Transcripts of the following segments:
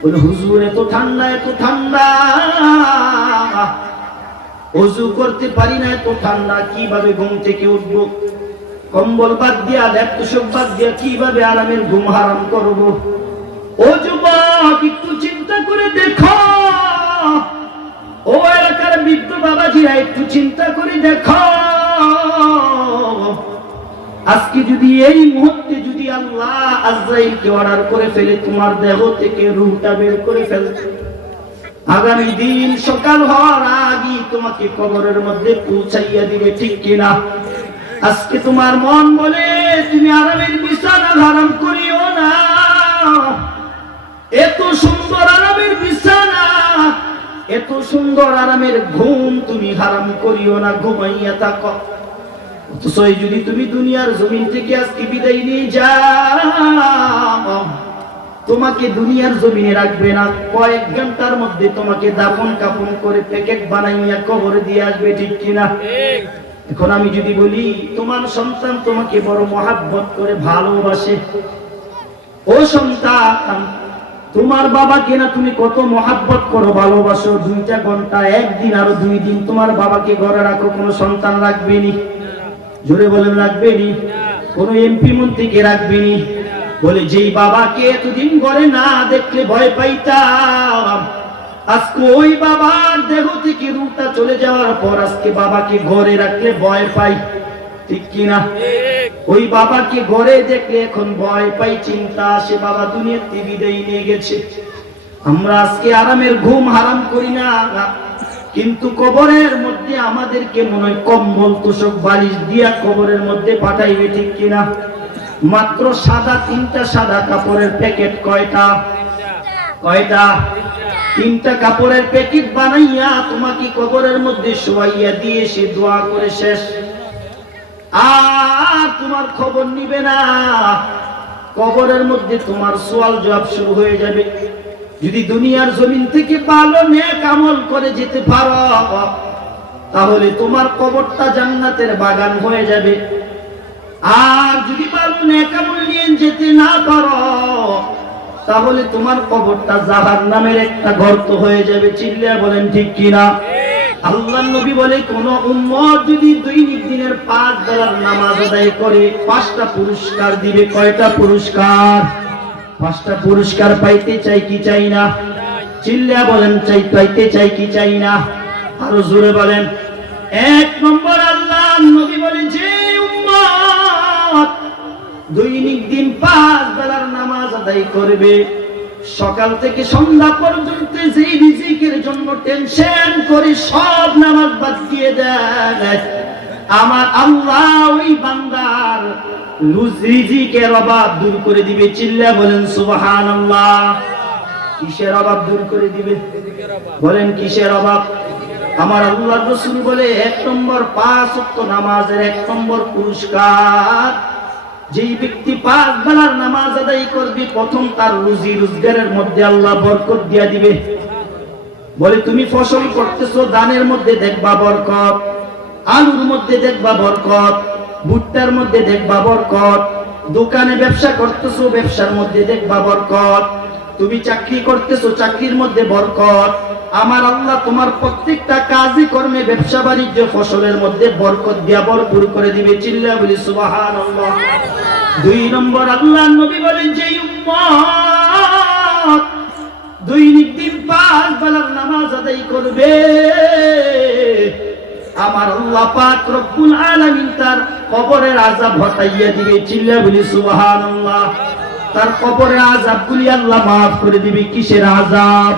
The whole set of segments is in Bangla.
বলে হুজুর এত ঠান্ডা ওযু করতে পারি না, এত ঠান্ডা কিভাবে ঘুম থেকে উঠবো? কম্বল বাদ দিয়া ল্যাপটপ বাদ দিয়া কিভাবে আরামের ঘুম হারাম করব? ও যুবক, একটু চিন্তা করে দেখো। ও এলাকার বৃদ্ধ বাবাজিরা, একটু চিন্তা করে দেখো। আজকে যদি এই মুহূর্তে যদি আল্লাহ আজরাইলকে অর্ডার করে ফেলে তোমার দেহ থেকে রূহটা বের করে ফেলে, আগামী দিন সকাল হওয়ার আগে তোমাকে কবরের মধ্যে পৌঁছাইয়া দিবে, ঠিক কিনা? আজকে তোমার মন বলে তুমি আরামের বিছানা হারাম করিও না। এত সুন্দর আরামের বিছানা, এত সুন্দর আরামের ঘুম তুমি হারাম করিও না, ঘুমাইয়া থাকো। অথচ যদি তুমি দুনিয়ার জমিন থেকে আজকে বিদায় নিয়ে যাও, তোমাকে দুনিয়ার জমিনে রাখবে না, কয়েক ঘন্টার মধ্যে তোমাকে দাফন কাফন করে প্যাকেট বানাইয়া কবরে দিয়ে আসবে, ঠিক কিনা? এখন আমি যদি বলি তোমার সন্তান তোমাকে বড় মহাব্বত করে ভালোবাসে, ও সন্তান তোমার বাবাকে না তুমি কত মহাব্বত করো, ভালোবাসো, 2টা ঘন্টা, একদিন আরো 2 দিন তোমার বাবাকে ঘরে রাখো, কোনো সন্তান রাখবেনি? জোরে বলেন রাখবেনি? কোনো এমপি মন্ত্রীকে রাখবেনি? বলে যেই বাবাকে এতদিন ঘরে না দেখলে ভয় পাইতাম, আজকে ওই বাবার দেহ থেকে রূহটা চলে যাওয়ার পর আজকে বাবাকে ঘরে রাখলে ভয় পাই, ঠিক কিনা? ওই বাবাকে ঘরে দেখলে এখন ভয় পাই, চিন্তা আসে, বাবা দুনিয়াতে বিদায় নিয়ে গেছে। আমরা আজকে আরামের ঘুম হারাম করি না, কিন্তু কবরের মধ্যে আমাদেরকে মনে হয় কম্বল তোষক বালিশ দিয়া কবরের মধ্যে পাঠাইবে, ঠিক কিনা? মাত্র সাদা 3টা সাদা কাপড়ের প্যাকেট, কয়টা? 3টা কাপড়ের প্যাকেট বানাইয়া তোমাকে কবরের মধ্যে শোয়াইয়া দিয়ে সে দোয়া করে শেষ, আর তোমার খবর নিবে না। কবরের মধ্যে তোমার সওয়াল জবাব শুরু হয়ে যাবে। যদি দুনিয়ার জমিন থেকে ভালো নেক আমল করে যেতে পারো, তাহলে তোমার কবরটা জান্নাতের বাগান হয়ে যাবে। আর যদি ভালো নেক আমল নিয়ে যেতে না পারো, তাহলে তোমার কবরটা জাহান্নামের একটা গর্ত হয়ে যাবে। চিল্লায়া বলেন ঠিক কিনা? আল্লাহর নবী বলে, কোন উম্মত যদি দৈনিক দিনের 5 বেলার নামাজ আদায় করে 5টা পুরস্কার দিবে। কয়টা পুরস্কার? 5টা পুরস্কার পাইতে চাই কি চাই না? চিল্লায়া বলেন পাইতে চাই কি চাই না? আরো জোরে বলেন। 1 নম্বর, আল্লাহর নবী বলেন যে উম্মত দৈনিক দিন 5 বেলার নামাজ আদায় করবে, সকাল থেকে সন্ধ্যা পর্যন্ত যে রিজিকের জন্য টেনশন করে সব নামাজ বাদ দিয়ে দেয়, আমার আল্লাহ ওই বান্দার রিজিকের অভাব দূর করে দিবে। চিল্লায়া বলেন সুবহানাল্লাহ। কিসের অভাব দূর করে দিবে? বলেন কিসের অভাব? আমার আল্লাহর রাসূল বলে 1 নম্বর 5 ওয়াক্ত নামাজের 1 নম্বর পুরস্কার, যেই ব্যক্তি 5 বেলার নামাজ আদায় করবে, প্রথম তার রুজি রোজগারের মধ্যে আল্লাহ বরকত দিয়া দিবে। বলে তুমি ফসল করতেছো, ধানের মধ্যে দেখবা বরকত, আলুর মধ্যে দেখবা বরকত, ভুট্টার মধ্যে দেখবা বরকত, দোকানে ব্যবসা করতেছো, ব্যবসার মধ্যে দেখবা বরকত, তুমি চাকরি করতেছো, চাকরির মধ্যে বরকত। আমার আল্লাহ তোমার প্রত্যেকটা কাজে কর্মে, ব্যবসা বাণিজ্য, ফসলের মধ্যে বরকত দিয়া ভরপুর করে দিবে। চিল্লায়া বলি সুবহানাল্লাহ। 2 নম্বর, আল্লাহর নবী বলেন যে উম্মত দৈনিক দিন 5 বেলার নামাজ আদায় করবে, আমার আল্লাহ পাক রব্বুল আলামিন তার কবরের আযাব হটাইয়া দিবে। চিল্লায়া বলি সুবহানাল্লাহ। তার কবরের আযাবগুলি আল্লাহ maaf করে দিবে। কিসের আযাব?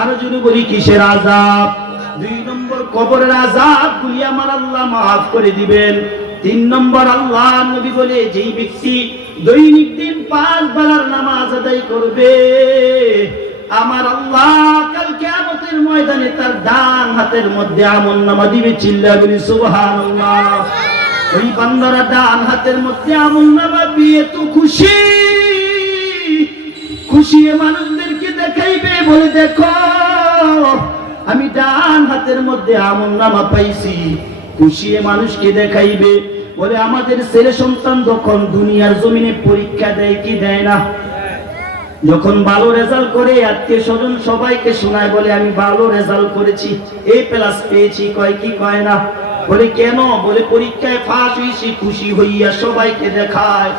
আরো যদি বলি কিসের আযাব? 2 নম্বর, কবরের আযাবগুলি আমার আল্লাহ maaf করে দিবেন। 3 নম্বর, আল্লাহ নবী বলে যেই ব্যক্তি দৈনিক দিন 5 বেলার নামাজ আদায় করবে, আমার আল্লাহ কাল কিয়ামতের ময়দানে তার ডান হাতের মধ্যে আমলনামা দিবে। চিল্লায়া বলি সুবহানাল্লাহ। ওই বান্দারা ডান হাতের মধ্যে আমলনামা পেয়ে তো খুশি, খুশিয়ে মানুষদেরকে দেখাইবে, বলে দেখো আমি ডান হাতের মধ্যে আমলনামা পাইছি। খুশিয়ে মানুষকে দেখাইবে, বলে আমাদের ছেলে সন্তান যখন দুনিয়ার জমিনে পরীক্ষা দেয় কি দেয় না? যখন ভালো রেজাল্ট করে আত্মীয় স্বজন সবাইকে শোনায়, বলে আমি ভালো রেজাল্ট করেছি, A+ পেয়েছি। কয় কি কয় না? বলে কেন? বলে পরীক্ষায় ফাঁস হয়েছি, খুশি হইয়া সবাইকে দেখায়।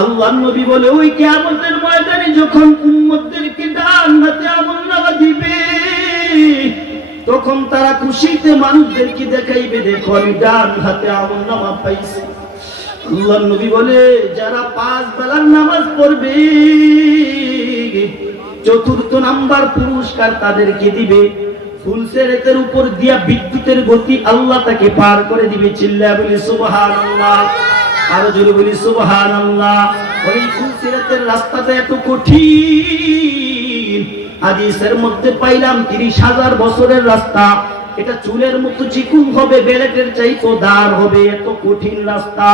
আল্লাহর নবী বলে ওই কিয়ামতের ময়দানে যখন উম্মতদেরকে ডান হাতে আমলনামা দিবে, তখন তারা খুশিতে মানুষদেরকে দেখাইবে, দেখো আমি ডান হাতে আমলনামা পাইছি। আল্লাহর নবী বলে যারা 5 বেলার নামাজ পড়বে, 4th নাম্বার পুরস্কার তাদেরকে দিবে। ফুলসেরাতের উপর দিয়া বিদ্যুতের গতি আল্লাহ তাকে পার করে দিবে। চিল্লায়া বলি সুবহানাল্লাহ, আরো জোরে বলি সুবহানাল্লাহ। ওই ফুলসেরাতের রাস্তাটা এত কঠিন, হাদিসের মধ্যে পাইলাম 30,000 বছরের রাস্তা। এটা চুলের মতো চিকুন হবে, বেলেটের চাইতে দার হবে, এত কঠিন রাস্তা।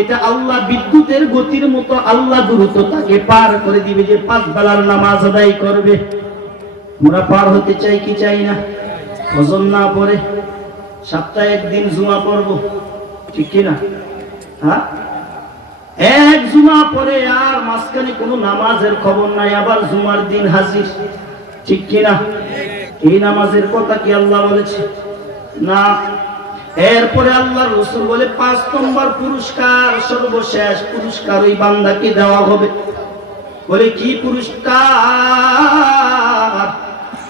এটা আল্লাহ বিদ্যুতের গতির মতো আল্লাহ দ্রুত তাকে পার করে দিবে, যে 5 বেলার নামাজ আদায় করবে। আমরা পার হতে চাই কি চাই না? ফজর না পড়ে সপ্তাহে একদিন জুমা পড়ব, ঠিক কিনা? হ্যাঁ, এক জুমা পরে আর মাঝখানে কোনো নামাজের খবর নাই, আবার জুমার দিন হাজির, ঠিক কিনা? এই নামাজের কথা কি আল্লাহ বলেছে? না। এরপরে আল্লাহ রাসূল বলে 5 নম্বর পুরস্কার, সর্বশেষ পুরস্কার ওই বান্দাকে দেওয়া হবে। বলে কি পুরস্কার?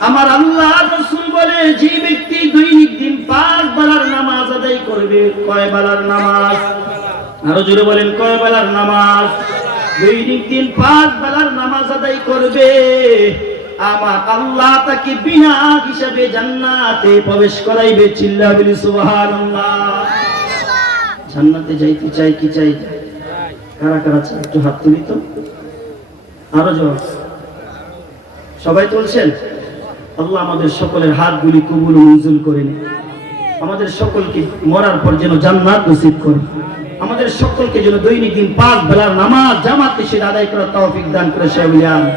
আমার আল্লাহ রাসূল বলে যে ব্যক্তি দৈনিক দিন 5 বেলার নামাজ আদায় করবে। কয় বেলার নামাজ? আরো জোরে বলেন, কয় বেলার নামাজ? দৈনিক দিন 5 বেলার নামাজ আদায় করবে, আমার আল্লাহ তাকে বিনা হিসাবে জান্নাতে প্রবেশ করাইবে। চিল্লায়া বলি সুবহানাল্লাহ। জান্নাতে যাইতে চাই কি চাই? কারা কারা চাই? একটু হাত তুলি তো। আরো জোরে সবাই তুলছেন? আল্লাহ আমাদের সকলের হাতগুলি কবুল ও মঞ্জুর করে নিন। আমাদের সকলকে মরার পর যেন জান্নাত নসিব করে। আমাদের সকলকে যেন দৈনিক দিন 5 বেলার নামাজ জামাতে সে আদায় করার তৌফিক দান করে। সে বলি আমিন।